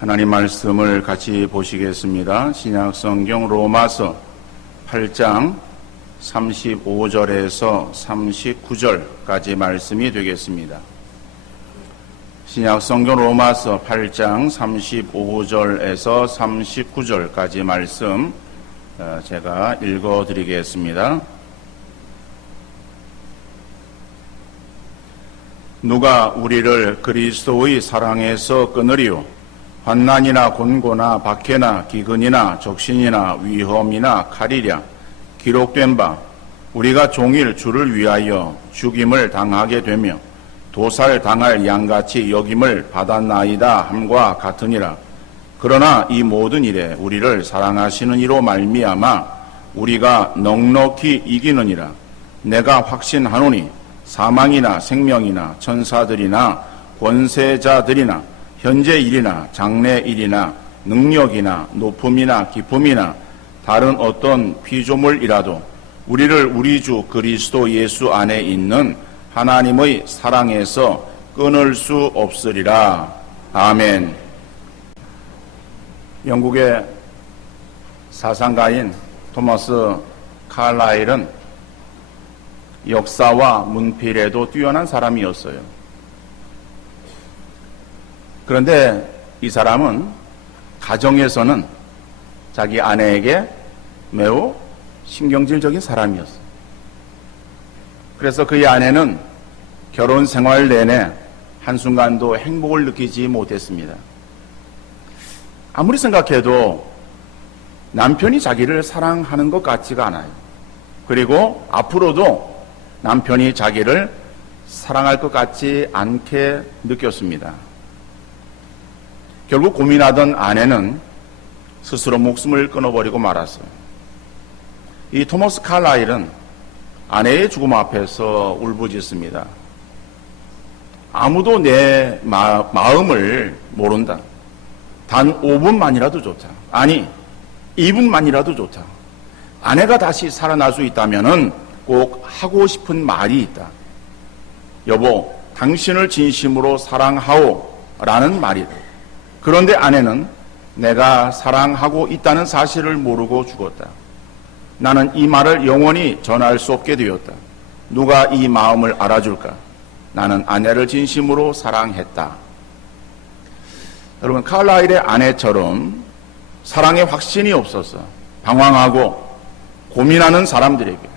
하나님 말씀을 같이 보시겠습니다. 신약성경 로마서 8장 35절에서 39절까지 말씀이 되겠습니다. 신약성경 로마서 8장 35절에서 39절까지 말씀 제가 읽어드리겠습니다. 누가 우리를 그리스도의 사랑에서 끊으리요? 환난이나 곤고나 박해나 기근이나 적신이나 위험이나 칼이랴. 기록된 바 우리가 종일 주를 위하여 죽임을 당하게 되며 도살 당할 양같이 여김을 받았나이다 함과 같으니라. 그러나 이 모든 일에 우리를 사랑하시는 이로 말미암아 우리가 넉넉히 이기느니라. 내가 확신하노니 사망이나 생명이나 천사들이나 권세자들이나 현재 일이나 장래 일이나 능력이나 높음이나 깊음이나 다른 어떤 피조물이라도 우리를 우리 주 그리스도 예수 안에 있는 하나님의 사랑에서 끊을 수 없으리라. 아멘. 영국의 사상가인 토머스 칼라일은 역사와 문필에도 뛰어난 사람이었어요. 그런데 이 사람은 가정에서는 자기 아내에게 매우 신경질적인 사람이었어요. 그래서 그의 아내는 결혼 생활 내내 한순간도 행복을 느끼지 못했습니다. 아무리 생각해도 남편이 자기를 사랑하는 것 같지가 않아요. 그리고 앞으로도 남편이 자기를 사랑할 것 같지 않게 느꼈습니다. 결국 고민하던 아내는 스스로 목숨을 끊어버리고 말았어요. 이 토머스 칼라일은 아내의 죽음 앞에서 울부짖습니다. 아무도 내 마음을 모른다. 단 5분만이라도 좋다. 아니 2분만이라도 좋다. 아내가 다시 살아날 수 있다면은 꼭 하고 싶은 말이 있다. 여보, 당신을 진심으로 사랑하오 라는 말이다. 그런데 아내는 내가 사랑하고 있다는 사실을 모르고 죽었다. 나는 이 말을 영원히 전할 수 없게 되었다. 누가 이 마음을 알아줄까? 나는 아내를 진심으로 사랑했다. 여러분, 칼라일의 아내처럼 사랑에 확신이 없어서 방황하고 고민하는 사람들에게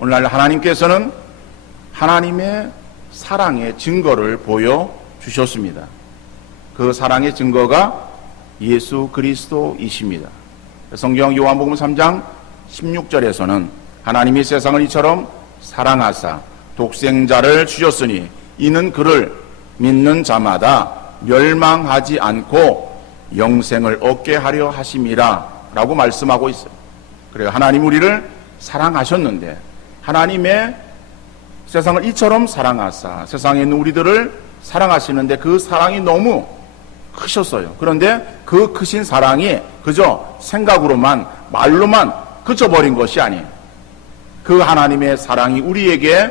오늘날 하나님께서는 하나님의 사랑의 증거를 보여주셨습니다. 그 사랑의 증거가 예수 그리스도이십니다. 성경 요한복음 3장 16절에서는 하나님이 세상을 이처럼 사랑하사 독생자를 주셨으니 이는 그를 믿는 자마다 멸망하지 않고 영생을 얻게 하려 하심이라 라고 말씀하고 있어요. 그래요. 하나님 우리를 사랑하셨는데 하나님의 세상을 이처럼 사랑하사 세상에 있는 우리들을 사랑하시는데 그 사랑이 너무 크셨어요. 그런데 그 크신 사랑이 그저 생각으로만 말로만 그쳐버린 것이 아니에요. 그 하나님의 사랑이 우리에게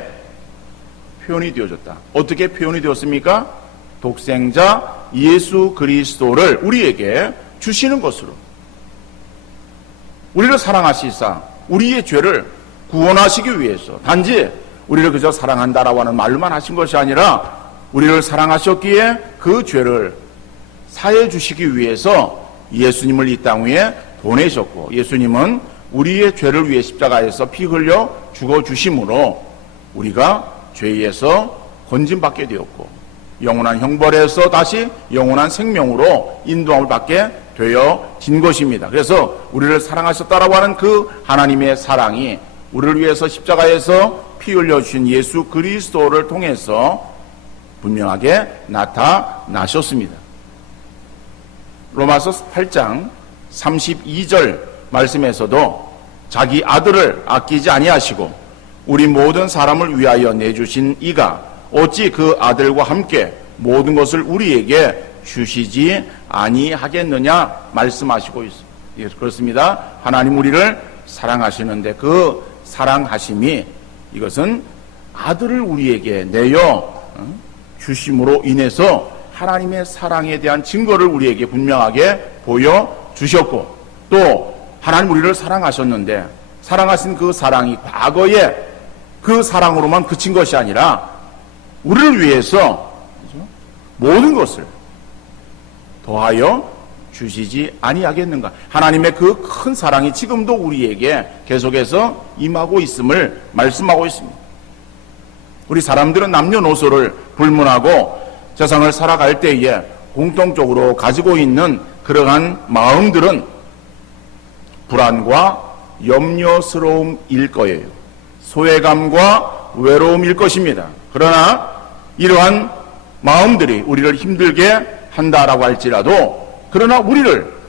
표현이 되어졌다. 어떻게 표현이 되었습니까? 독생자 예수 그리스도를 우리에게 주시는 것으로. 우리를 사랑하시사 우리의 죄를 구원하시기 위해서 단지 우리를 그저 사랑한다라고 하는 말로만 하신 것이 아니라 우리를 사랑하셨기에 그 죄를 사해 주시기 위해서 예수님을 이 땅 위에 보내셨고 예수님은 우리의 죄를 위해 십자가에서 피 흘려 죽어주심으로 우리가 죄에서 건짐받게 되었고 영원한 형벌에서 다시 영원한 생명으로 인도함을 받게 되어진 것입니다. 그래서 우리를 사랑하셨다라고 하는 그 하나님의 사랑이 우리를 위해서 십자가에서 피 흘려주신 예수 그리스도를 통해서 분명하게 나타나셨습니다. 로마서 8장 32절 말씀에서도 자기 아들을 아끼지 아니하시고 우리 모든 사람을 위하여 내주신 이가 어찌 그 아들과 함께 모든 것을 우리에게 주시지 아니하겠느냐 말씀하시고 있습니다. 그렇습니다. 하나님 우리를 사랑하시는데 그 사랑하심이 이것은 아들을 우리에게 내어 주심으로 인해서 하나님의 사랑에 대한 증거를 우리에게 분명하게 보여주셨고, 또 하나님 우리를 사랑하셨는데 사랑하신 그 사랑이 과거에 그 사랑으로만 그친 것이 아니라 우리를 위해서 모든 것을 더하여 주시지 아니하겠는가. 하나님의 그 큰 사랑이 지금도 우리에게 계속해서 임하고 있음을 말씀하고 있습니다. 우리 사람들은 남녀노소를 불문하고 세상을 살아갈 때에 공통적으로 가지고 있는 그러한 마음들은 불안과 염려스러움일 거예요. 소외감과 외로움일 것입니다. 그러나 이러한 마음들이 우리를 힘들게 한다라고 할지라도, 그러나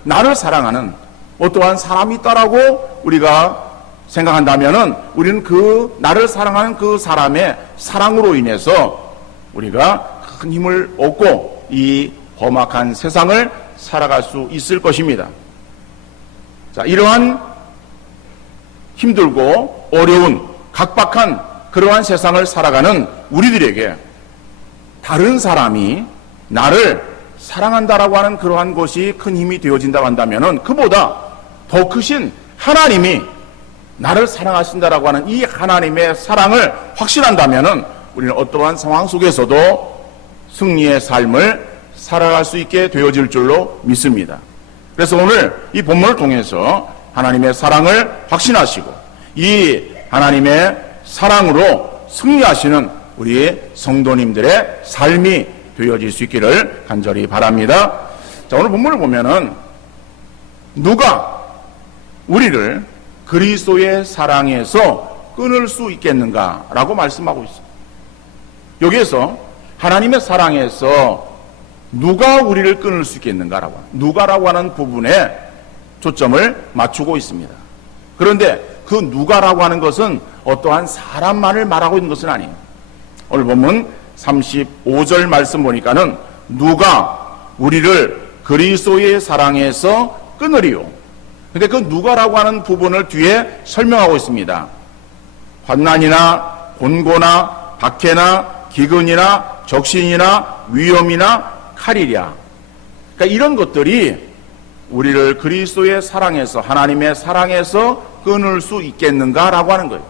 나를 사랑하는 어떠한 사람이 있다라고 우리가 생각한다면은 우리는 그 나를 사랑하는 그 사람의 사랑으로 인해서 우리가 큰 힘을 얻고 이 험악한 세상을 살아갈 수 있을 것입니다. 자, 이러한 힘들고 어려운 각박한 그러한 세상을 살아가는 우리들에게 다른 사람이 나를 사랑한다라고 하는 그러한 것이 큰 힘이 되어진다고 한다면은, 그보다 더 크신 하나님이 나를 사랑하신다라고 하는 이 하나님의 사랑을 확신한다면은 우리는 어떠한 상황 속에서도 승리의 삶을 살아갈 수 있게 되어질 줄로 믿습니다. 그래서 오늘 이 본문을 통해서 하나님의 사랑을 확신하시고 이 하나님의 사랑으로 승리하시는 우리 성도님들의 삶이 되어질 수 있기를 간절히 바랍니다. 자, 오늘 본문을 보면은 누가 우리를 그리스도의 사랑에서 끊을 수 있겠는가라고 말씀하고 있습니다. 여기에서 하나님의 사랑에서 누가 우리를 끊을 수 있겠는가라고, 누가라고 하는 부분에 초점을 맞추고 있습니다. 그런데 그 누가라고 하는 것은 어떠한 사람만을 말하고 있는 것은 아니에요. 오늘 본문 35절 말씀 보니까는 누가 우리를 그리스도의 사랑에서 끊으리요. 근데 그 누가라고 하는 부분을 뒤에 설명하고 있습니다. 환난이나 곤고나 박해나 기근이나 적신이나 위험이나 칼이랴. 그러니까 이런 것들이 우리를 그리스도의 사랑에서, 하나님의 사랑에서 끊을 수 있겠는가라고 하는 거예요.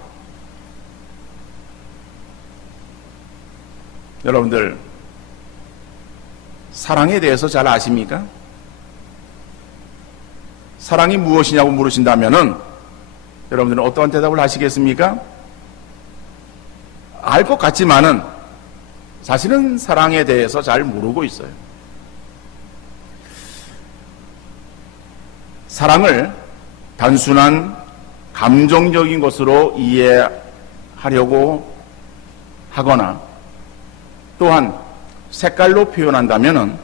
여러분들 사랑에 대해서 잘 아십니까? 사랑이 무엇이냐고 물으신다면은 여러분들은 어떠한 대답을 하시겠습니까? 알 것 같지만은 사실은 사랑에 대해서 잘 모르고 있어요. 사랑을 단순한 감정적인 것으로 이해하려고 하거나 또한 색깔로 표현한다면은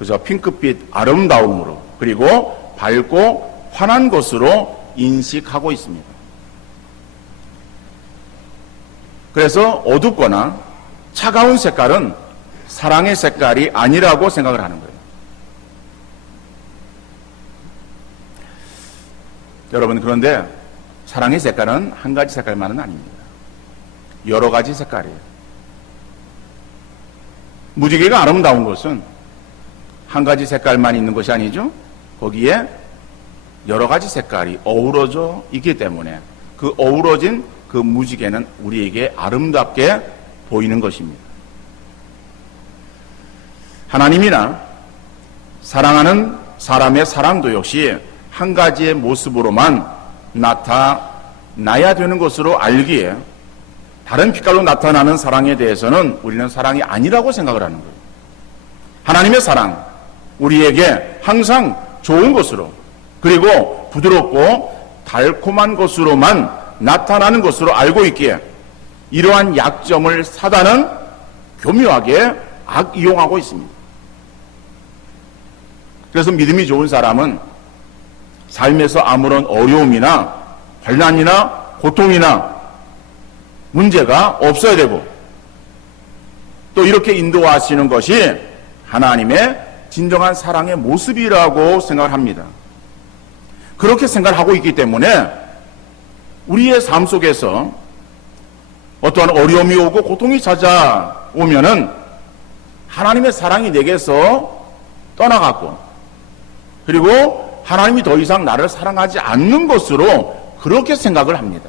그저 핑크빛 아름다움으로, 그리고 밝고 환한 것으로 인식하고 있습니다. 그래서 어둡거나 차가운 색깔은 사랑의 색깔이 아니라고 생각을 하는 거예요. 여러분, 그런데 사랑의 색깔은 한 가지 색깔만은 아닙니다. 여러 가지 색깔이에요. 무지개가 아름다운 것은 한 가지 색깔만 있는 것이 아니죠. 거기에 여러 가지 색깔이 어우러져 있기 때문에 그 어우러진 그 무지개는 우리에게 아름답게 보이는 것입니다. 하나님이나 사랑하는 사람의 사랑도 역시 한 가지의 모습으로만 나타나야 되는 것으로 알기에 다른 빛깔로 나타나는 사랑에 대해서는 우리는 사랑이 아니라고 생각을 하는 거예요. 하나님의 사랑, 우리에게 항상 좋은 것으로, 그리고 부드럽고 달콤한 것으로만 나타나는 것으로 알고 있기에 이러한 약점을 사단은 교묘하게 악이용하고 있습니다. 그래서 믿음이 좋은 사람은 삶에서 아무런 어려움이나 환난이나 고통이나 문제가 없어야 되고, 또 이렇게 인도하시는 것이 하나님의 진정한 사랑의 모습이라고 생각을 합니다. 그렇게 생각하고 있기 때문에 우리의 삶 속에서 어떠한 어려움이 오고 고통이 찾아오면은 하나님의 사랑이 내게서 떠나갔고, 그리고 하나님이 더 이상 나를 사랑하지 않는 것으로 그렇게 생각을 합니다.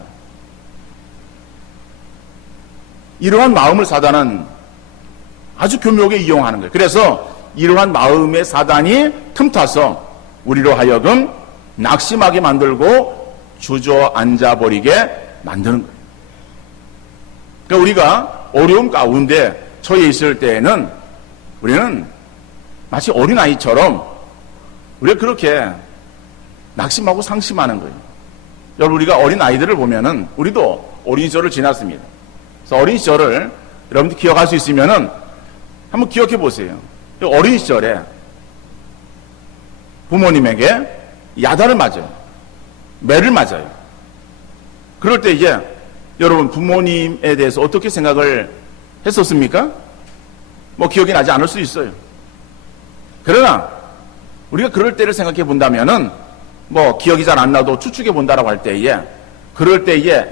이러한 마음을 사단은 아주 교묘하게 이용하는 거예요. 그래서 이러한 마음의 사단이 틈타서 우리로 하여금 낙심하게 만들고 주저앉아 버리게 만드는 거예요. 그러니까 우리가 어려움 가운데 처해 있을 때에는 우리는 마치 어린아이처럼 우리가 그렇게 낙심하고 상심하는 거예요. 여러분, 우리가 어린아이들을 보면은 우리도 어린 시절을 지났습니다. 그래서 어린 시절을 여러분들 기억할 수 있으면은 한번 기억해 보세요. 어린 시절에 부모님에게 야단을 맞아요. 매를 맞아요. 그럴 때 이제 여러분 부모님에 대해서 어떻게 생각을 했었습니까? 뭐 기억이 나지 않을 수 있어요. 그러나 우리가 그럴 때를 생각해 본다면은 뭐 기억이 잘 안 나도 추측해 본다라고 할 때에 그럴 때에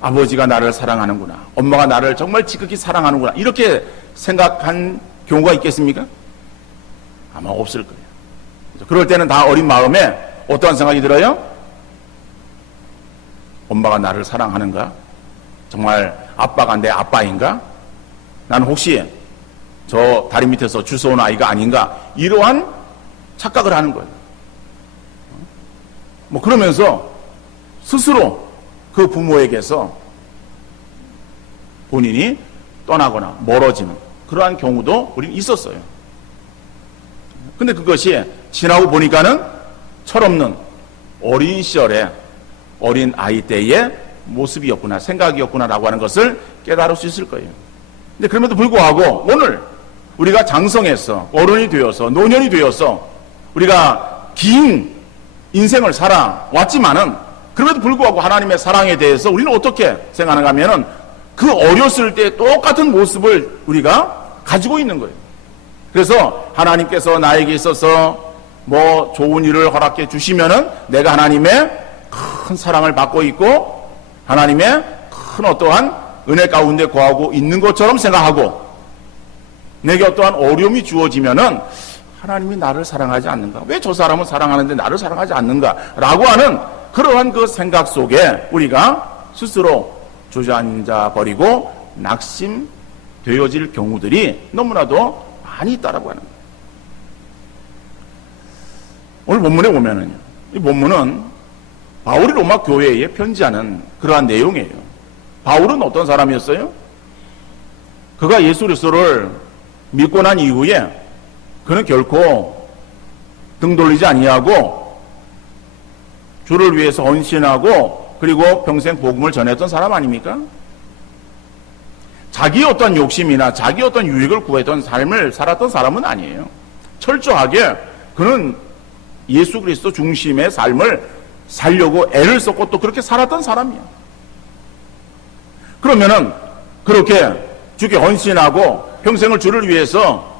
아버지가 나를 사랑하는구나, 엄마가 나를 정말 지극히 사랑하는구나, 이렇게 생각한 경우가 있겠습니까? 아마 없을 거예요. 그럴 때는 다 어린 마음에 어떠한 생각이 들어요? 엄마가 나를 사랑하는가? 정말 아빠가 내 아빠인가? 나는 혹시 저 다리 밑에서 주워온 아이가 아닌가? 이러한 착각을 하는 거예요. 뭐 그러면서 스스로 그 부모에게서 본인이 떠나거나 멀어지는 그러한 경우도 우리는 있었어요. 근데 그것이 지나고 보니까는 철없는 어린 시절에 어린 아이 때의 모습이었구나, 생각이었구나라고 하는 것을 깨달을 수 있을 거예요. 근데 그럼에도 불구하고 오늘 우리가 장성해서 어른이 되어서 노년이 되어서 우리가 긴 인생을 살아왔지만은 그럼에도 불구하고 하나님의 사랑에 대해서 우리는 어떻게 생각하는가 하면은 그 어렸을 때 똑같은 모습을 우리가 가지고 있는 거예요. 그래서 하나님께서 나에게 있어서 뭐 좋은 일을 허락해 주시면은 내가 하나님의 큰 사랑을 받고 있고 하나님의 큰 어떠한 은혜 가운데 거하고 있는 것처럼 생각하고, 내게 어떠한 어려움이 주어지면은 하나님이 나를 사랑하지 않는가? 왜 저 사람은 사랑하는데 나를 사랑하지 않는가? 라고 하는 그러한 그 생각 속에 우리가 스스로 주저앉아 버리고 낙심되어질 경우들이 너무나도 많이 있다라고 하는 거예요. 오늘 본문에 보면은요, 이 본문은 바울이 로마 교회에 편지하는 그러한 내용이에요. 바울은 어떤 사람이었어요? 그가 예수 그리스도를 믿고 난 이후에 그는 결코 등 돌리지 아니하고 주를 위해서 헌신하고 그리고 평생 복음을 전했던 사람 아닙니까? 자기의 어떤 욕심이나 자기의 어떤 유익을 구했던 삶을 살았던 사람은 아니에요. 철저하게 그는 예수 그리스도 중심의 삶을 살려고 애를 썼고 또 그렇게 살았던 사람이야. 그러면은 그렇게 주께 헌신하고 평생을 주를 위해서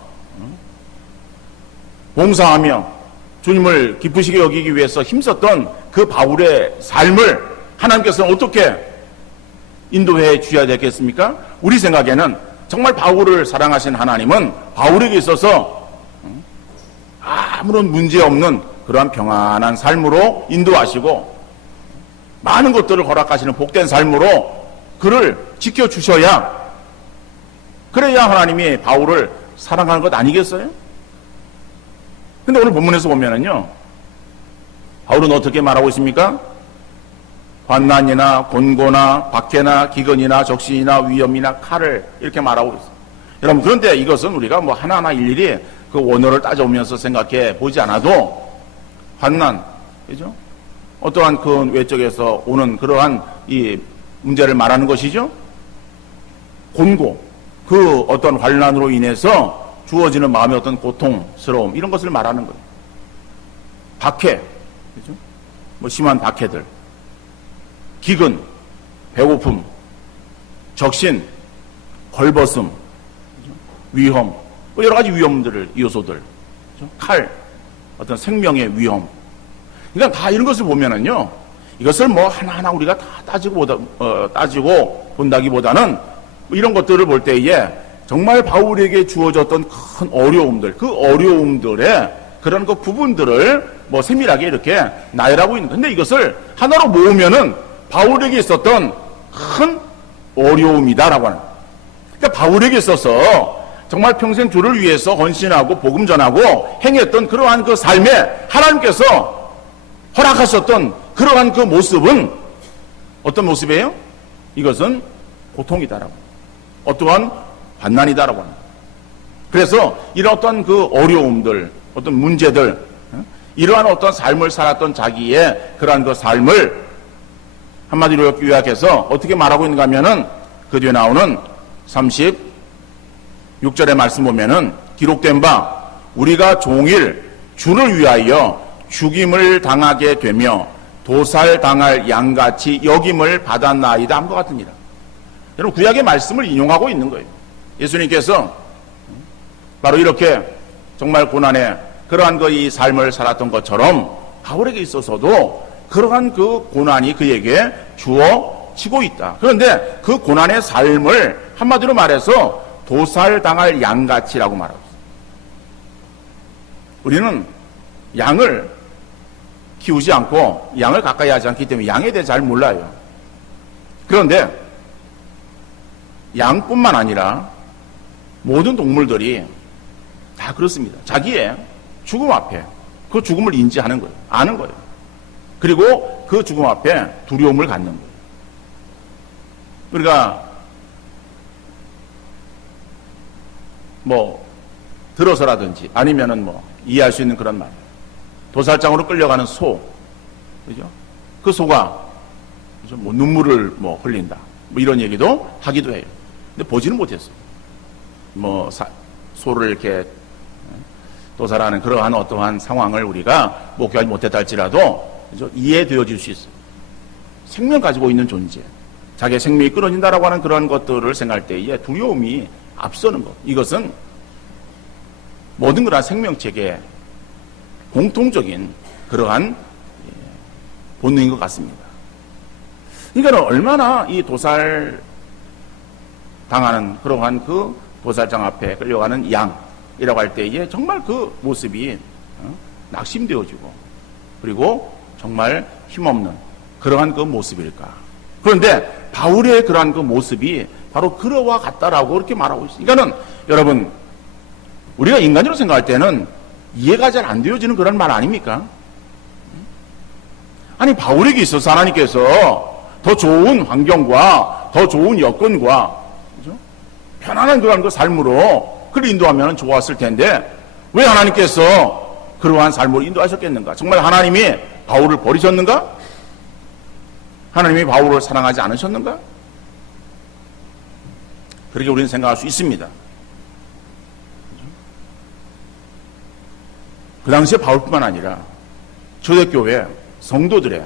봉사하며 주님을 기쁘시게 여기기 위해서 힘썼던 그 바울의 삶을 하나님께서는 어떻게 인도해 주셔야 되겠습니까? 우리 생각에는 정말 바울을 사랑하신 하나님은 바울에게 있어서 아무런 문제 없는 그러한 평안한 삶으로 인도하시고 많은 것들을 허락하시는 복된 삶으로 그를 지켜주셔야, 그래야 하나님이 바울을 사랑하는 것 아니겠어요? 근데 오늘 본문에서 보면은요, 바울은 어떻게 말하고 있습니까? 환난이나 곤고나 박해나 기근이나 적신이나 위험이나 칼을 이렇게 말하고 있어요. 여러분, 그런데 이것은 우리가 뭐 하나하나 일일이 그 원어를 따져오면서 생각해 보지 않아도 환난, 그죠? 어떠한 그 외적에서 오는 그러한 이 문제를 말하는 것이죠. 곤고, 그 어떤 환난으로 인해서 주어지는 마음의 어떤 고통스러움, 이런 것을 말하는 거예요. 박해, 그죠? 뭐 심한 박해들, 기근, 배고픔, 적신, 벌벗음, 위험, 뭐 여러 가지 위험들을, 요소들, 그죠? 칼, 어떤 생명의 위험. 그러니까 다 이런 것을 보면은요, 이것을 뭐 하나하나 우리가 다 따지고 본다기보다는 뭐 이런 것들을 볼 때에 정말 바울에게 주어졌던 큰 어려움들, 그 어려움들의 그런 그 부분들을 뭐 세밀하게 이렇게 나열하고 있는. 근데 이것을 하나로 모으면은 바울에게 있었던 큰 어려움이다라고 하는. 그러니까 바울에게 있어서 정말 평생 주를 위해서 헌신하고 복음 전하고 행했던 그러한 그 삶에 하나님께서 허락하셨던 그러한 그 모습은 어떤 모습이에요? 이것은 고통이다라고. 어떠한 환난이다라고 합니다. 그래서 이런 어떤 그 어려움들, 어떤 문제들, 이러한 어떤 삶을 살았던 자기의 그러한 그 삶을 한마디로 요약해서 어떻게 말하고 있는가 하면은 그 뒤에 나오는 36절의 말씀 보면은 기록된 바 우리가 종일 주를 위하여 죽임을 당하게 되며 도살당할 양같이 여김을 받았나이다 함과 같으니라. 여러분 구약의 말씀을 인용하고 있는 거예요. 예수님께서 바로 이렇게 정말 고난의 그러한 이 삶을 살았던 것처럼 바울에게 있어서도 그러한 그 고난이 그에게 주어지고 있다. 그런데 그 고난의 삶을 한마디로 말해서 도살당할 양같이라고 말하고 있습니다. 우리는 양을 키우지 않고 양을 가까이 하지 않기 때문에 양에 대해 잘 몰라요. 그런데 양뿐만 아니라 모든 동물들이 다 그렇습니다. 자기의 죽음 앞에 그 죽음을 인지하는 거예요. 아는 거예요. 그리고 그 죽음 앞에 두려움을 갖는 거예요. 우리가 뭐 들어서라든지 아니면은 뭐 이해할 수 있는 그런 말. 도살장으로 끌려가는 소, 그죠? 그 소가 그죠? 뭐 눈물을 뭐 흘린다. 뭐 이런 얘기도 하기도 해요. 근데 보지는 못했어요. 뭐 소를 이렇게 도살하는 그러한 어떠한 상황을 우리가 목격하지 못했다 할지라도 그죠? 이해되어질 수 있어요. 생명 가지고 있는 존재, 자기의 생명이 끊어진다라고 하는 그런 것들을 생각할 때에 두려움이 앞서는 것. 이것은 모든 그러한 생명체계 공통적인 그러한 본능인 것 같습니다. 그러니까 얼마나 이 도살 당하는 그러한 그 도살장 앞에 끌려가는 양이라고 할 때에 정말 그 모습이 낙심되어지고 그리고 정말 힘없는 그러한 그 모습일까. 그런데 바울의 그러한 그 모습이 바로 그러와 같다라고 이렇게 말하고 있어요. 그러니까는 여러분 우리가 인간적으로 생각할 때는 이해가 잘 안 되어지는 그런 말 아닙니까? 아니 바울에게 있어서 하나님께서 더 좋은 환경과 더 좋은 여건과 그렇죠? 편안한 그런 그 삶으로 그를 인도하면 좋았을 텐데 왜 하나님께서 그러한 삶으로 인도하셨겠는가? 정말 하나님이 바울을 버리셨는가? 하나님이 바울을 사랑하지 않으셨는가? 그렇게 우리는 생각할 수 있습니다. 그 당시에 바울뿐만 아니라 초대교회 성도들의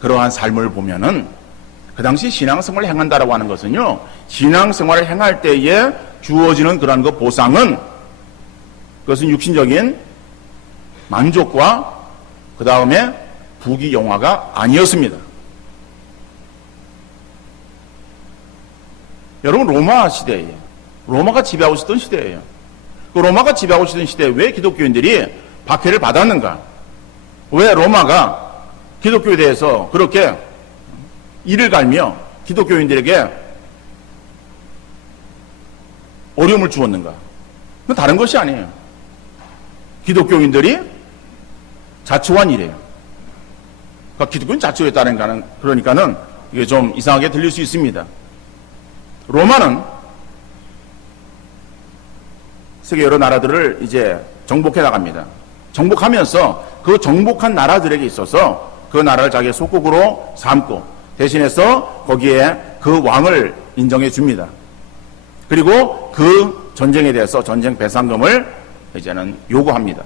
그러한 삶을 보면은 그 당시 신앙생활을 행한다라고 하는 것은요, 신앙생활을 행할 때에 주어지는 그러한 그 보상은 그것은 육신적인 만족과 그 다음에 부귀영화가 아니었습니다. 여러분 로마 시대에 로마가 지배하고 있었던 시대예요. 그 로마가 지배하고 있었던 시대에 왜 기독교인들이 박해를 받았는가? 왜 로마가 기독교에 대해서 그렇게 이를 갈며 기독교인들에게 어려움을 주었는가? 그건 다른 것이 아니에요. 기독교인들이 자초한 일이에요. 그러니까 기독교인 자초했다는 거는 그러니까는 이게 좀 이상하게 들릴 수 있습니다. 로마는 세계 여러 나라들을 이제 정복해 나갑니다. 정복하면서 그 정복한 나라들에게 있어서 그 나라를 자기의 속국으로 삼고 대신해서 거기에 그 왕을 인정해 줍니다. 그리고 그 전쟁에 대해서 전쟁 배상금을 이제는 요구합니다.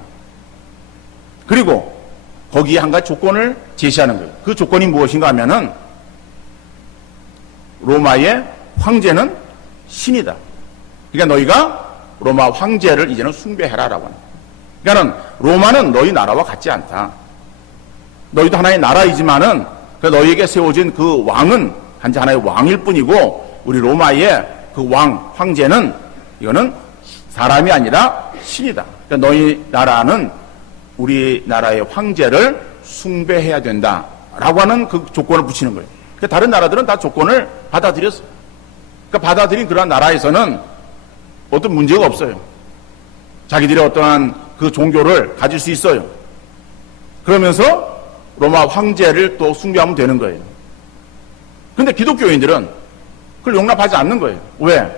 그리고 거기에 한 가지 조건을 제시하는 거예요. 그 조건이 무엇인가 하면은 로마의 황제는 신이다. 그러니까 너희가 로마 황제를 이제는 숭배해라라고 하는 거예요. 그러니까는 로마는 너희 나라와 같지 않다. 너희도 하나의 나라이지만은 그 너희에게 세워진 그 왕은 한지 하나의 왕일 뿐이고 우리 로마의 그 왕, 황제는 이거는 사람이 아니라 신이다. 그러니까 너희 나라는 우리나라의 황제를 숭배해야 된다라고 하는 그 조건을 붙이는 거예요. 그러니까 다른 나라들은 다 조건을 받아들였어요. 그러니까 받아들인 그러한 나라에서는 어떤 문제가 없어요. 자기들의 어떠한 그 종교를 가질 수 있어요. 그러면서 로마 황제를 또 숭배하면 되는 거예요. 근데 기독교인들은 그걸 용납하지 않는 거예요. 왜?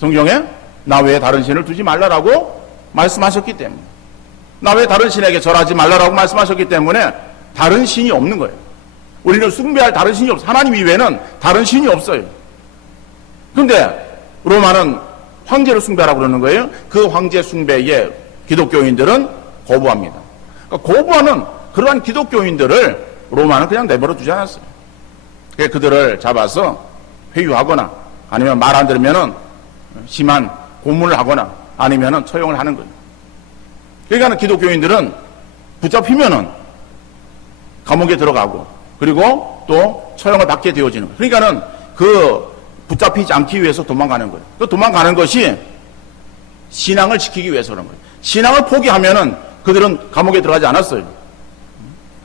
성경에 나 외에 다른 신을 두지 말라라고 말씀하셨기 때문에, 나 외에 다른 신에게 절하지 말라라고 말씀하셨기 때문에 다른 신이 없는 거예요. 우리는 숭배할 다른 신이 없어요. 하나님 이외에는 다른 신이 없어요. 근데 로마는 황제를 숭배하라고 그러는 거예요. 그 황제 숭배에 기독교인들은 거부합니다. 그러니까 거부하는 그러한 기독교인들을 로마는 그냥 내버려 두지 않았어요. 그래서 그들을 잡아서 회유하거나 아니면 말 안 들으면은 심한 고문을 하거나 아니면은 처형을 하는 거예요. 그러니까 기독교인들은 붙잡히면은 감옥에 들어가고 그리고 또 처형을 받게 되어지는 거예요. 그러니까는 그 붙잡히지 않기 위해서 도망가는 거예요. 그 도망가는 것이 신앙을 지키기 위해서 그런 거예요. 신앙을 포기하면은 그들은 감옥에 들어가지 않았어요.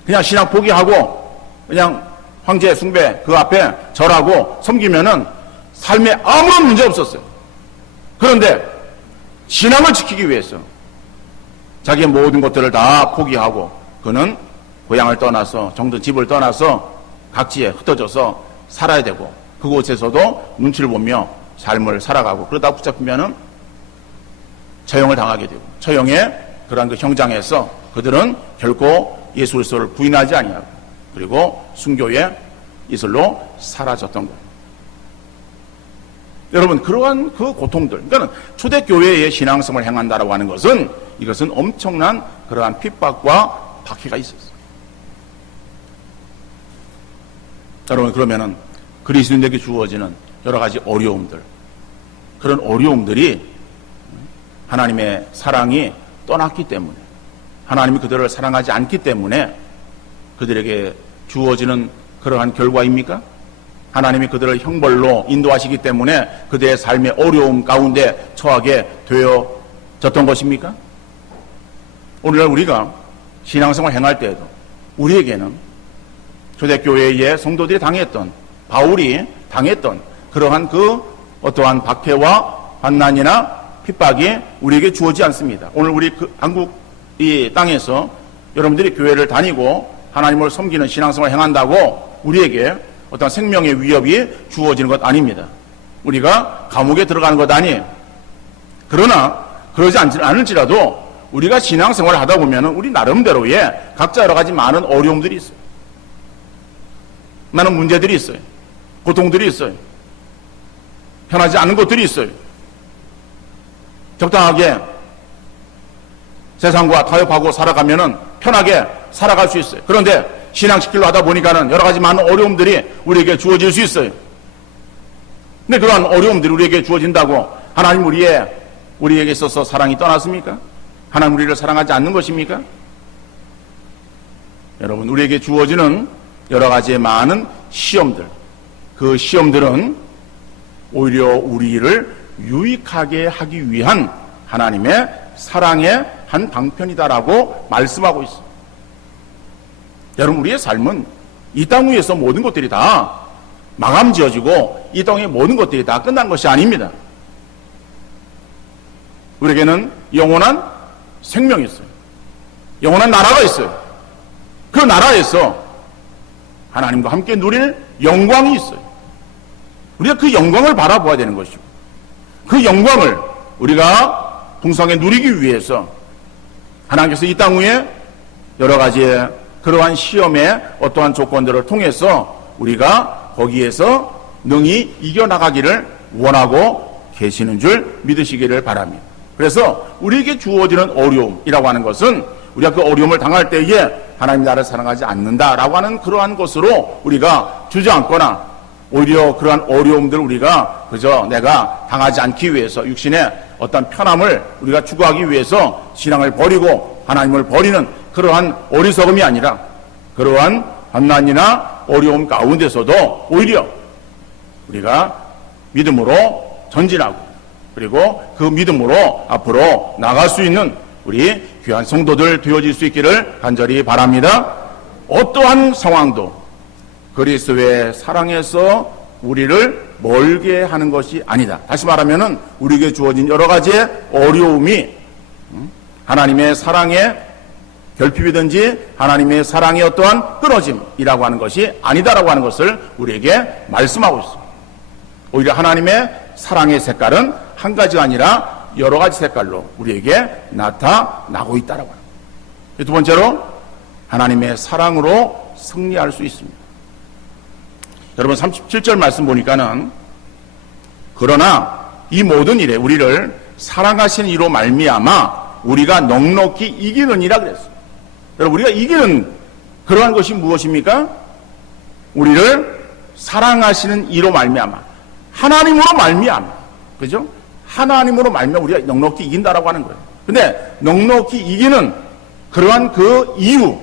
그냥 신앙 포기하고 그냥 황제 숭배 그 앞에 절하고 섬기면은 삶에 아무런 문제 없었어요. 그런데 신앙을 지키기 위해서 자기의 모든 것들을 다 포기하고 그는 고향을 떠나서 정든 집을 떠나서 각지에 흩어져서 살아야 되고 그곳에서도 눈치를 보며 삶을 살아가고 그러다 붙잡히면은 처형을 당하게 되고 처형의 그러한 그 형장에서 그들은 결코 예수 그리스도를 부인하지 아니하고 그리고 순교의 이슬로 사라졌던 거예요. 여러분 그러한 그 고통들, 그러니까 초대교회의 신앙생활을 행한다라고 하는 것은 이것은 엄청난 그러한 핍박과 박해가 있었어요. 여러분 그러면은 그리스도인에게 주어지는 여러 가지 어려움들, 그런 어려움들이 하나님의 사랑이 떠났기 때문에 하나님이 그들을 사랑하지 않기 때문에 그들에게 주어지는 그러한 결과입니까? 하나님이 그들을 형벌로 인도하시기 때문에 그들의 삶의 어려움 가운데 처하게 되어졌던 것입니까? 오늘날 우리가 신앙생활 행할 때에도 우리에게는 초대교회의 성도들이 당했던, 바울이 당했던 그러한 그 어떠한 박해와 환난이나 핍박이 우리에게 주어지지 않습니다. 오늘 우리 그 한국 이 땅에서 여러분들이 교회를 다니고 하나님을 섬기는 신앙생활을 행한다고 우리에게 어떤 생명의 위협이 주어지는 것 아닙니다. 우리가 감옥에 들어가는 것 아니에요. 그러나 그러지 않을지라도 우리가 신앙생활을 하다 보면 우리 나름대로의 각자 여러 가지 많은 어려움들이 있어요. 많은 문제들이 있어요. 고통들이 있어요. 편하지 않은 것들이 있어요. 적당하게 세상과 타협하고 살아가면은 편하게 살아갈 수 있어요. 그런데 신앙시키려 하다 보니까는 여러 가지 많은 어려움들이 우리에게 주어질 수 있어요. 근데 그러한 어려움들이 우리에게 주어진다고 하나님 우리에게 있어서 사랑이 떠났습니까? 하나님 우리를 사랑하지 않는 것입니까? 여러분 우리에게 주어지는 여러 가지의 많은 시험들, 그 시험들은 오히려 우리를 유익하게 하기 위한 하나님의 사랑의 한 방편이다라고 말씀하고 있습니다. 여러분 우리의 삶은 이 땅 위에서 모든 것들이 다 마감 지어지고 이 땅의 모든 것들이 다 끝난 것이 아닙니다. 우리에게는 영원한 생명이 있어요. 영원한 나라가 있어요. 그 나라에서 하나님과 함께 누릴 영광이 있어요. 우리가 그 영광을 바라보아야 되는 것이고 그 영광을 우리가 풍성하게 누리기 위해서 하나님께서 이 땅 위에 여러 가지의 그러한 시험의 어떠한 조건들을 통해서 우리가 거기에서 능히 이겨나가기를 원하고 계시는 줄 믿으시기를 바랍니다. 그래서 우리에게 주어지는 어려움이라고 하는 것은 우리가 그 어려움을 당할 때에 하나님 나를 사랑하지 않는다라고 하는 그러한 것으로 우리가 주저앉거나 오히려 그러한 어려움들을 우리가 그저 내가 당하지 않기 위해서 육신의 어떤 편함을 우리가 추구하기 위해서 신앙을 버리고 하나님을 버리는 그러한 어리석음이 아니라 그러한 환난이나 어려움 가운데서도 오히려 우리가 믿음으로 전진하고 그리고 그 믿음으로 앞으로 나갈 수 있는 우리 귀한 성도들 되어질 수 있기를 간절히 바랍니다. 어떠한 상황도 그리스도의 사랑에서 우리를 멀게 하는 것이 아니다. 다시 말하면은 우리에게 주어진 여러 가지의 어려움이 하나님의 사랑의 결핍이든지 하나님의 사랑의 어떠한 끊어짐이라고 하는 것이 아니다라고 하는 것을 우리에게 말씀하고 있습니다. 오히려 하나님의 사랑의 색깔은 한 가지가 아니라 여러 가지 색깔로 우리에게 나타나고 있다라고 합니다. 두 번째로 하나님의 사랑으로 승리할 수 있습니다. 여러분 37절 말씀 보니까는 그러나 이 모든 일에 우리를 사랑하신 이로 말미암아 우리가 넉넉히 이기느니라 그랬어요. 여러분 우리가 이기는 그러한 것이 무엇입니까? 우리를 사랑하시는 이로 말미암아 하나님으로 말미암아 그죠? 하나님으로 말미암아 우리가 넉넉히 이긴다라고 하는 거예요. 근데 넉넉히 이기는 그러한 그 이유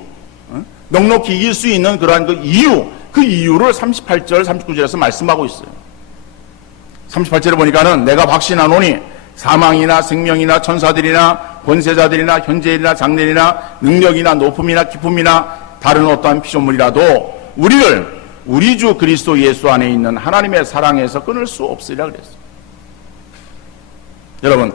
넉넉히 이길 수 있는 그러한 그 이유를 38절 39절에서 말씀하고 있어요. 38절에 보니까는 내가 확신하노니 사망이나 생명이나 천사들이나 권세자들이나 현재일이나 장래일이나 능력이나 높음이나 깊음이나 다른 어떠한 피조물이라도 우리를 우리 주 그리스도 예수 안에 있는 하나님의 사랑에서 끊을 수 없으리라 그랬어요. 여러분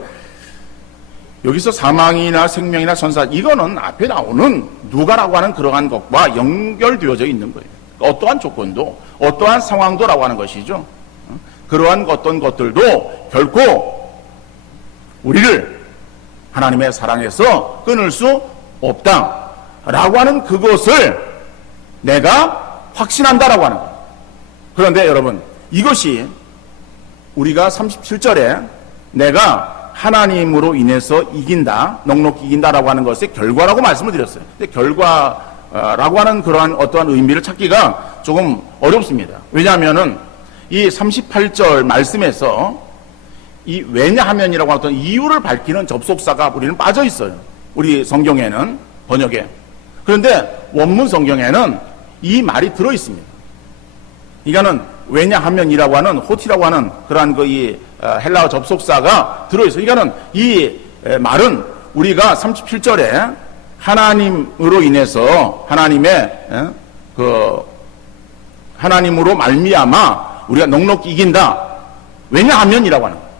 여기서 사망이나 생명이나 천사 이거는 앞에 나오는 누가라고 하는 그러한 것과 연결되어져 있는 거예요. 어떠한 조건도 어떠한 상황도라고 하는 것이죠. 그러한 어떤 것들도 결코 우리를 하나님의 사랑에서 끊을 수 없다라고 하는 그것을 내가 확신한다라고 하는 거예요. 그런데 여러분 이것이 우리가 37절에 내가 하나님으로 인해서 이긴다, 넉넉히 이긴다라고 하는 것의 결과라고 말씀을 드렸어요. 근데 결과라고 하는 그러한 어떠한 의미를 찾기가 조금 어렵습니다. 왜냐하면은 이 38절 말씀에서 이 왜냐하면이라고 하는 어떤 이유를 밝히는 접속사가 우리는 빠져 있어요. 우리 성경에는 번역에. 그런데 원문 성경에는 이 말이 들어 있습니다. 이거는 왜냐하면이라고 하는 호티라고 하는 그러한 그 이 헬라어 접속사가 들어 있어요. 이거는 이 말은 우리가 37절에 하나님으로 인해서 하나님의 그 하나님으로 말미암아 우리가 넉넉히 이긴다. 왜냐하면이라고 하는 거예요.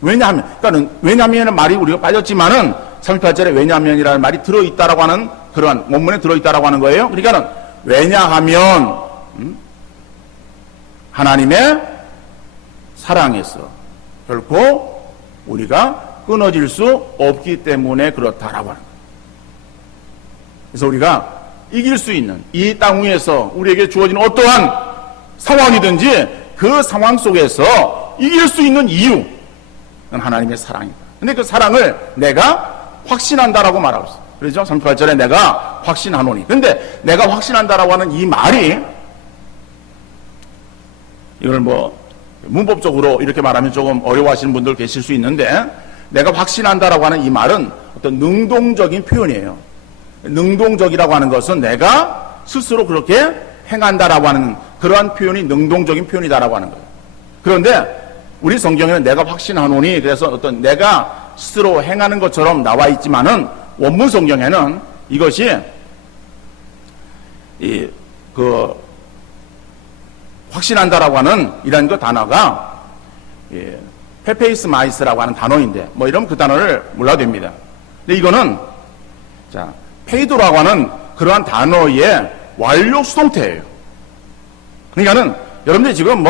왜냐하면, 그러니까 왜냐하면은 말이 우리가 빠졌지만은 38절에 왜냐하면이라는 말이 들어있다라고 하는 그러한 원문에 들어있다라고 하는 거예요. 그러니까는 왜냐하면 하나님의 사랑에서 결코 우리가 끊어질 수 없기 때문에 그렇다라고 하는 거예요. 그래서 우리가 이길 수 있는 이 땅 위에서 우리에게 주어진 어떠한 상황이든지 그 상황 속에서 이길 수 있는 이유는 하나님의 사랑이다. 근데 그 사랑을 내가 확신한다라고 말하고 있어요. 그렇죠? 38절에 내가 확신하노니. 근데 내가 확신한다라고 하는 이 말이 이걸 뭐 문법적으로 이렇게 말하면 조금 어려워하시는 분들 계실 수 있는데 내가 확신한다라고 하는 이 말은 어떤 능동적인 표현이에요. 능동적이라고 하는 것은 내가 스스로 그렇게 행한다라고 하는 그러한 표현이 능동적인 표현이다라고 하는 거예요. 그런데 우리 성경에는 내가 확신하노니 그래서 어떤 내가 스스로 행하는 것처럼 나와 있지만은 원문 성경에는 이것이 확신한다라고 하는 이런 그 단어가 페페이스 마이스라고 하는 단어인데 뭐 이러면 그 단어를 몰라도 됩니다. 근데 이거는 자 페이도라고 하는 그러한 단어의 완료 수동태예요. 그러니까는 여러분들이 지금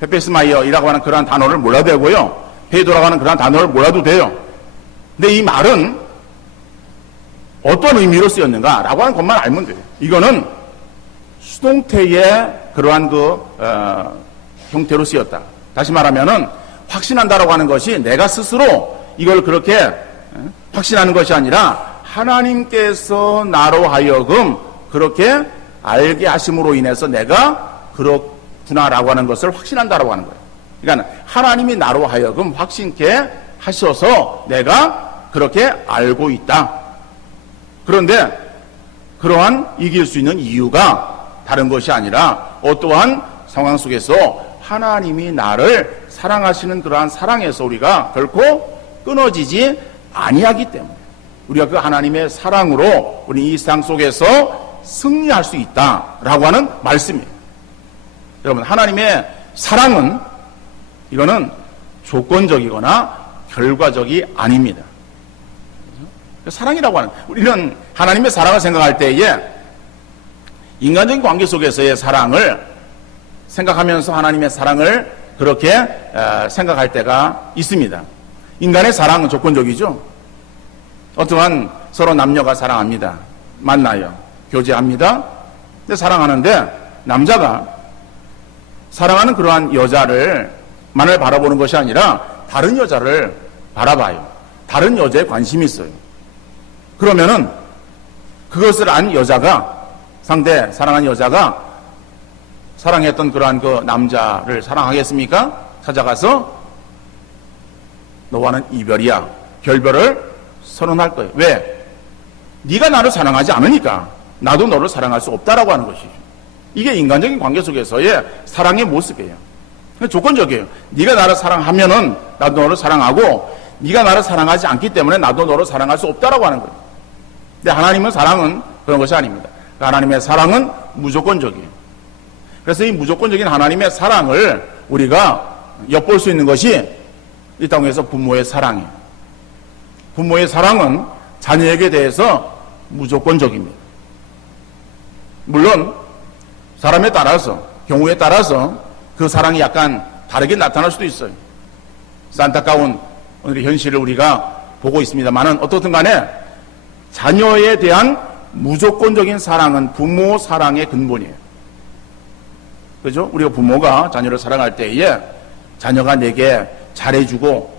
페페이스 마이어이라고 하는 그러한 단어를 몰라도 되고요. 페이도라고 하는 그러한 단어를 몰라도 돼요. 근데 이 말은 어떤 의미로 쓰였는가라고 하는 것만 알면 돼요. 이거는 수동태의 그러한 형태로 쓰였다. 다시 말하면은 확신한다라고 하는 것이 내가 스스로 이걸 그렇게 확신하는 것이 아니라 하나님께서 나로 하여금 그렇게 알게 하심으로 인해서 내가 그렇구나라고 하는 것을 확신한다라고 하는 거예요. 그러니까 하나님이 나로 하여금 확신케 하셔서 내가 그렇게 알고 있다. 그런데 그러한 이길 수 있는 이유가 다른 것이 아니라 어떠한 상황 속에서 하나님이 나를 사랑하시는 그러한 사랑에서 우리가 결코 끊어지지 아니하기 때문에 우리가 그 하나님의 사랑으로 우리 이 세상 속에서 승리할 수 있다라고 하는 말씀이에요. 여러분, 하나님의 사랑은 이거는 조건적이거나 결과적이 아닙니다. 사랑이라고 하는, 우리는 하나님의 사랑을 생각할 때에 인간적인 관계 속에서의 사랑을 생각하면서 하나님의 사랑을 그렇게 생각할 때가 있습니다. 인간의 사랑은 조건적이죠. 어떠한 서로 남녀가 사랑합니다. 만나요. 교제합니다. 근데 사랑하는데 남자가 사랑하는 그러한 여자를 만을 바라보는 것이 아니라 다른 여자를 바라봐요. 다른 여자에 관심이 있어요. 그러면은 그것을 안 여자가, 상대 사랑하는 여자가 사랑했던 그러한 그 남자를 사랑하겠습니까? 찾아가서 너와는 이별이야, 결별을 선언할 거예요. 왜? 네가 나를 사랑하지 않으니까 나도 너를 사랑할 수 없다라고 하는 것이죠. 이게 인간적인 관계 속에서의 사랑의 모습이에요. 조건적이에요. 네가 나를 사랑하면은 나도 너를 사랑하고, 네가 나를 사랑하지 않기 때문에 나도 너를 사랑할 수 없다라고 하는 거예요. 근데 하나님은 사랑은 그런 것이 아닙니다. 하나님의 사랑은 무조건적이에요. 그래서 이 무조건적인 하나님의 사랑을 우리가 엿볼 수 있는 것이 이 땅에서 부모의 사랑이에요. 부모의 사랑은 자녀에게 대해서 무조건적입니다. 물론 사람에 따라서, 경우에 따라서 그 사랑이 약간 다르게 나타날 수도 있어요. 안타까운 오늘의 현실을 우리가 보고 있습니다만은 어떻든 간에 자녀에 대한 무조건적인 사랑은 부모 사랑의 근본이에요. 그죠? 우리가 부모가 자녀를 사랑할 때에 자녀가 내게 잘해주고,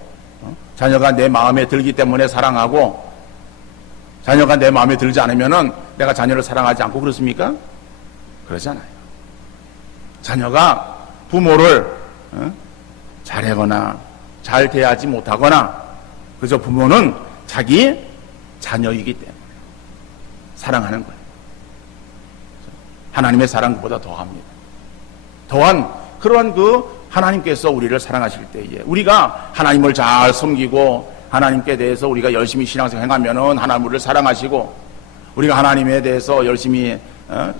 자녀가 내 마음에 들기 때문에 사랑하고, 자녀가 내 마음에 들지 않으면은 내가 자녀를 사랑하지 않고 그렇습니까? 그러지 않아요. 자녀가 부모를 잘하거나 잘 대하지 못하거나, 그저 부모는 자기 자녀이기 때문에 사랑하는 거예요. 하나님의 사랑보다 더합니다. 더한 그러한 그 하나님께서 우리를 사랑하실 때에 우리가 하나님을 잘 섬기고 하나님께 대해서 우리가 열심히 신앙생활 행하면은 하나님 우리를 사랑하시고, 우리가 하나님에 대해서 열심히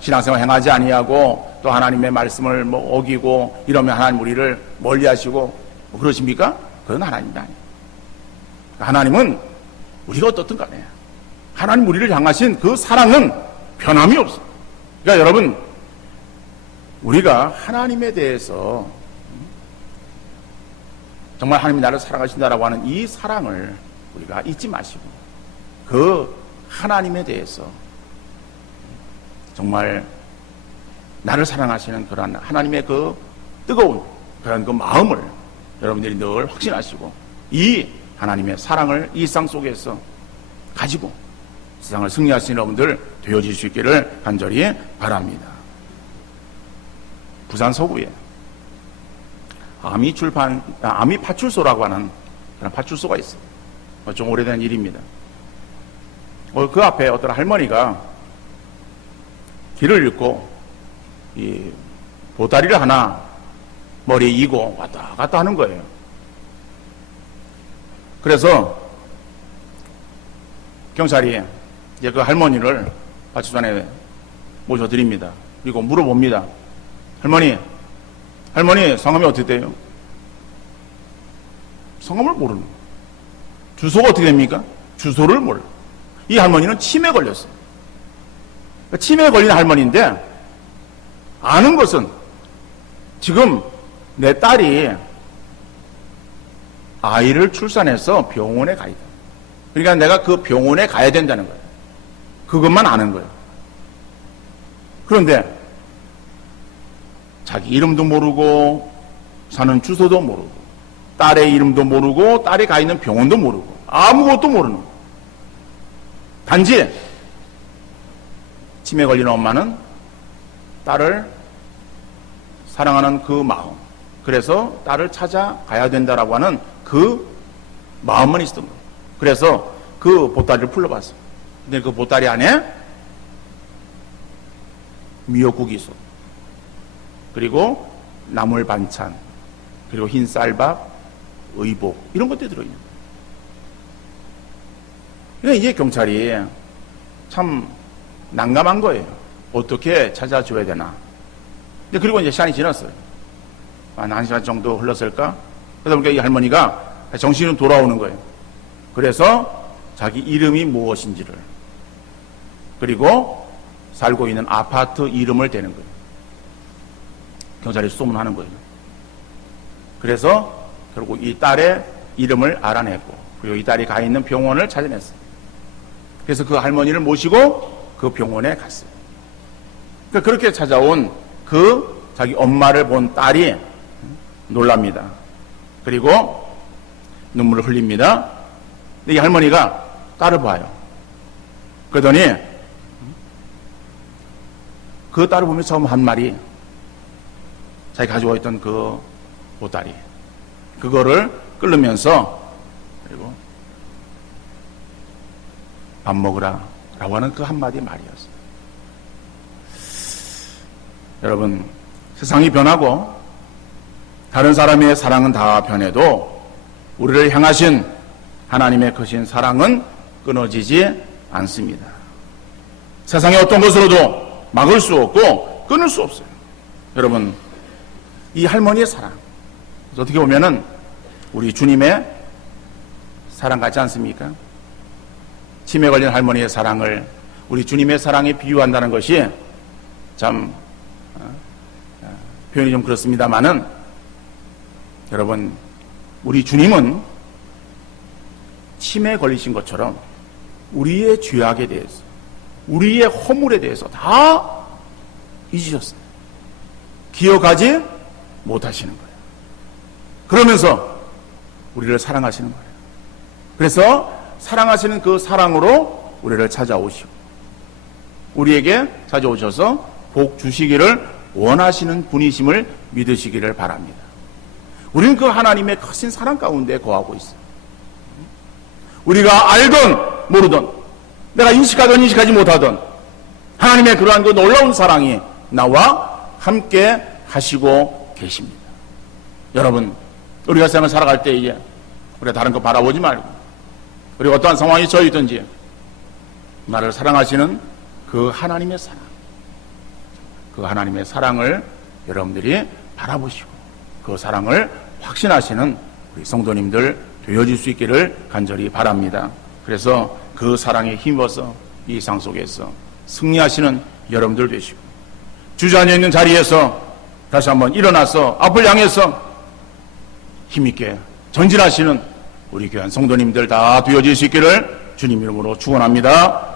신앙생활 행하지 아니하고 또 하나님의 말씀을 뭐 어기고 이러면 하나님 우리를 멀리하시고 뭐 그러십니까? 그건 하나님이 아니에요. 하나님은 우리가 어떻든 간에 하나님 우리를 향하신 그 사랑은 변함이 없어요. 그러니까 여러분, 우리가 하나님에 대해서 정말 하나님이 나를 사랑하신다라고 하는 이 사랑을 우리가 잊지 마시고 그 하나님에 대해서 정말 나를 사랑하시는 그런 하나님의 그 뜨거운 그런 그 마음을 여러분들이 늘 확신하시고 이 하나님의 사랑을 일상 속에서 가지고 세상을 승리하시는 여러분들 되어질 수 있기를 간절히 바랍니다. 부산 서구에 아미 파출소라고 하는 그런 파출소가 있어요. 좀 오래된 일입니다. 그 앞에 어떤 할머니가 길을 잃고 이 보따리를 하나 머리에 이고 왔다 갔다 하는 거예요. 그래서 경찰이 이제 그 할머니를 파출소 안에 모셔드립니다. 그리고 물어봅니다. 할머니 성함이 어떻게 돼요? 성함을 모르는 거예요. 주소가 어떻게 됩니까? 주소를 몰라. 이 할머니는 치매에 걸렸어요. 치매에 걸린 할머니인데 아는 것은 지금 내 딸이 아이를 출산해서 병원에 가야 돼. 그러니까 내가 그 병원에 가야 된다는 거예요. 그것만 아는 거예요. 그런데 자기 이름도 모르고 사는 주소도 모르고 딸의 이름도 모르고 딸이 가 있는 병원도 모르고 아무것도 모르는 거예요. 단지 치매 걸린 엄마는 딸을 사랑하는 그 마음, 그래서 딸을 찾아가야 된다라고 하는 그 마음만 있었던 거예요. 그래서 그 보따리를 풀러봤어요. 근데 그 보따리 안에 미역국이 있어. 그리고 나물 반찬, 그리고 흰 쌀밥, 의복 이런 것들이 들어있는 거예요. 그러니까 이제 경찰이 참 난감한 거예요. 어떻게 찾아줘야 되나. 그리고 이제 시간이 지났어요. 한 1시간 정도 흘렀을까? 그러다 보니까 이 할머니가 정신은 돌아오는 거예요. 그래서 자기 이름이 무엇인지를, 그리고 살고 있는 아파트 이름을 대는 거예요. 경찰이 소문하는 거예요. 그래서 결국 이 딸의 이름을 알아냈고, 그리고 이 딸이 가 있는 병원을 찾아냈어요. 그래서 그 할머니를 모시고 그 병원에 갔어요. 그러니까 그렇게 찾아온 그 자기 엄마를 본 딸이 놀랍니다. 그리고 눈물을 흘립니다. 근데 이 할머니가 딸을 봐요. 그러더니 그 딸을 보면서 처음 한 말이, 자기 가지고 있던 그 보따리, 그거를 끓으면서, 그리고 밥 먹으라 라고 하는 그 한마디 말이었어요. 여러분, 세상이 변하고 다른 사람의 사랑은 다 변해도 우리를 향하신 하나님의 크신 사랑은 끊어지지 않습니다. 세상의 어떤 것으로도 막을 수 없고 끊을 수 없어요. 여러분, 이 할머니의 사랑, 어떻게 보면은 우리 주님의 사랑 같지 않습니까? 치매 걸린 할머니의 사랑을 우리 주님의 사랑에 비유한다는 것이 참 표현이 좀 그렇습니다만은, 여러분, 우리 주님은 치매에 걸리신 것처럼 우리의 죄악에 대해서, 우리의 허물에 대해서 다 잊으셨어요. 기억하지 못하시는 거예요. 그러면서 우리를 사랑하시는 거예요. 그래서 사랑하시는 그 사랑으로 우리를 찾아오시고, 우리에게 찾아오셔서 복 주시기를 원하시는 분이심을 믿으시기를 바랍니다. 우리는 그 하나님의 크신 사랑 가운데 거하고 있어요. 우리가 알든 모르든, 내가 인식하든 인식하지 못하든, 하나님의 그러한 그 놀라운 사랑이 나와 함께 하시고 계십니다. 여러분, 우리가 세상을 살아갈 때에 우리가 다른 거 바라보지 말고, 우리가 어떠한 상황이 처해있든지 나를 사랑하시는 그 하나님의 사랑, 그 하나님의 사랑을 여러분들이 바라보시고 그 사랑을 확신하시는 우리 성도님들 되어질 수 있기를 간절히 바랍니다. 그래서 그 사랑에 힘입어서 이 상 속에서 승리하시는 여러분들 되시고, 주저앉아 있는 자리에서 다시 한번 일어나서 앞을 향해서 힘있게 전진하시는 우리 귀한 성도님들 다 되어질 수 있기를 주님 이름으로 축원합니다.